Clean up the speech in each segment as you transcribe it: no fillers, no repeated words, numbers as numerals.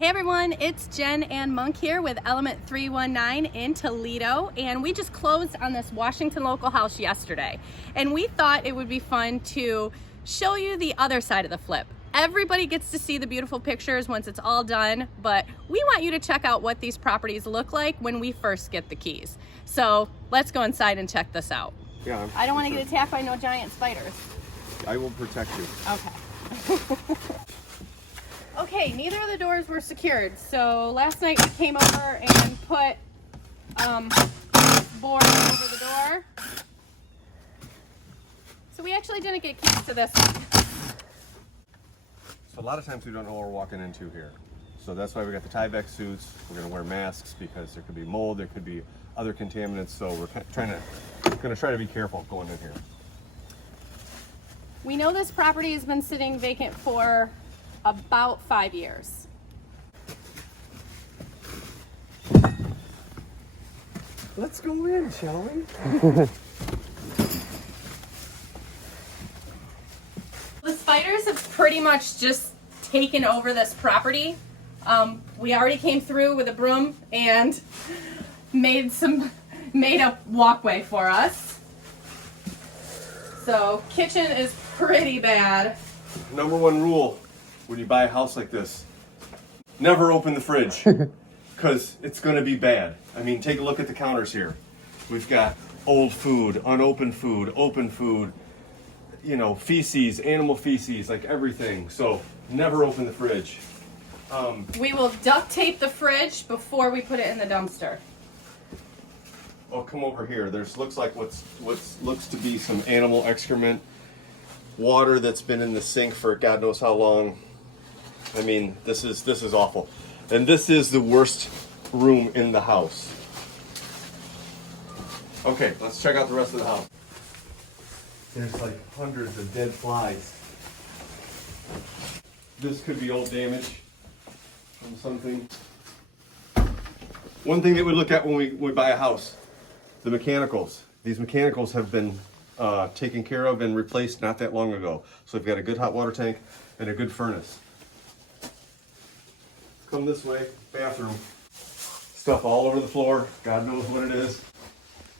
Hey everyone, it's Jen and Monk here with Element 319 in Toledo, and we just closed on this Washington local house yesterday, and we thought it would be fun to show you the other side of the flip. Everybody gets to see the beautiful pictures once it's all done, but we want you to check out what these properties look like when we first get the keys. So let's go inside and check this out. Yeah, I don't want to get attacked by no giant spiders. I will protect you. Okay. Okay, neither of the doors were secured, so last night we came over and put board over the door. So we actually didn't get keys to this one. So a lot of times we don't know what we're walking into here. So that's why we got the tie-back suits. We're going to wear masks because there could be mold, there could be other contaminants. So we're going to try to be careful going in here. We know this property has been sitting vacant for about 5 years. Let's go in, shall we? The spiders have pretty much just taken over this property. We already came through with a broom and made a walkway for us. So kitchen is pretty bad. Number one rule when you buy a house like this, never open the fridge because it's going to be bad. I mean, take a look at the counters here. We've got old food, unopened food, open food, you know, feces, animal feces, like everything. So never open the fridge. We will duct tape the fridge before we put it in the dumpster. Oh, come over here. Looks like what looks to be some animal excrement, water that's been in the sink for God knows how long. I mean, this is awful. And this is the worst room in the house. Okay, let's check out the rest of the house. There's like hundreds of dead flies. This could be old damage from something. One thing that we look at when we buy a house, the mechanicals. These mechanicals have been taken care of and replaced not that long ago. So we've got a good hot water tank and a good furnace. Come this way, bathroom. Stuff all over the floor. God knows what it is.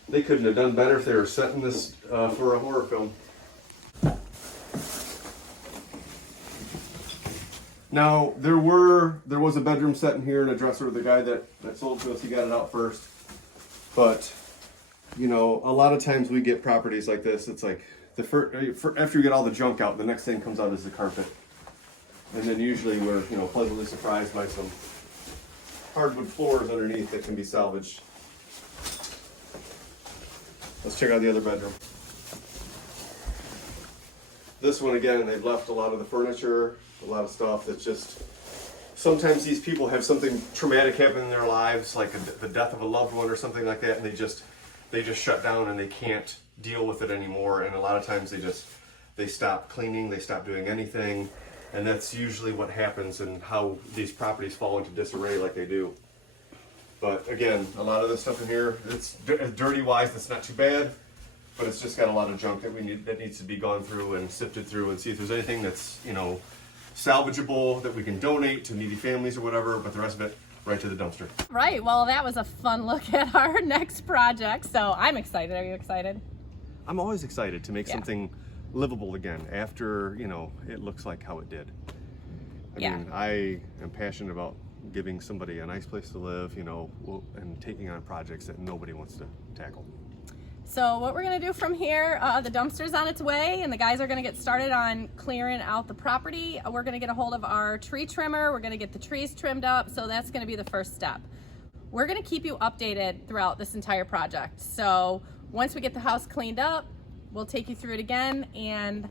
They couldn't have done better if they were setting this for a horror film. Now, there was a bedroom set in here and a dresser. The guy that sold to us, he got it out first. But, you know, a lot of times we get properties like this. It's like, after you get all the junk out, the next thing comes out is the carpet. And then usually we're, you know, pleasantly surprised by some hardwood floors underneath that can be salvaged. Let's check out the other bedroom. This one, again, they've left a lot of the furniture, a lot of stuff that's just, sometimes these people have something traumatic happen in their lives, like the death of a loved one or something like that, and they just shut down and they can't deal with it anymore. And a lot of times they stop cleaning, they stop doing anything. And that's usually what happens and how these properties fall into disarray like they do. But again, a lot of this stuff in here, it's dirty wise, that's not too bad, but it's just got a lot of junk that needs to be gone through and sifted through and see if there's anything that's, you know, salvageable that we can donate to needy families or whatever, but the rest of it right to the dumpster. Right, well that was a fun look at our next project, so I'm excited. Are you excited? I'm always excited to make something livable again after, you know, it looks like how it did. I mean, I am passionate about giving somebody a nice place to live, you know, and taking on projects that nobody wants to tackle. So what we're gonna do from here, the dumpster's on its way and the guys are gonna get started on clearing out the property. We're gonna get a hold of our tree trimmer. We're gonna get the trees trimmed up. So that's gonna be the first step. We're gonna keep you updated throughout this entire project. So once we get the house cleaned up, we'll take you through it again, and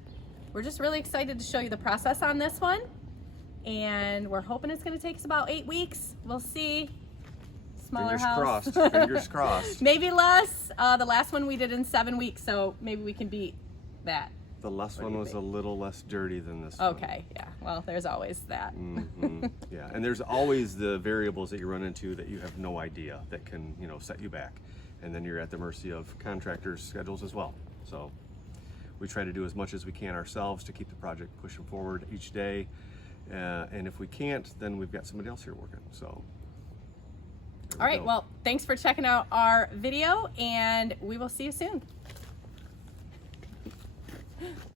we're just really excited to show you the process on this one. And we're hoping it's going to take us about 8 weeks. We'll see. Smaller Fingers house. crossed. Fingers crossed. Maybe less. The last one we did in 7 weeks, so maybe we can beat that. The last one was a little less dirty than this one. Okay, yeah. Well, there's always that. Mm-hmm. Yeah, and there's always the variables that you run into that you have no idea that can, you know, set you back. And then you're at the mercy of contractors' schedules as well. So we try to do as much as we can ourselves to keep the project pushing forward each day. And if we can't, then we've got somebody else here working. So. All right, well, thanks for checking out our video, and we will see you soon.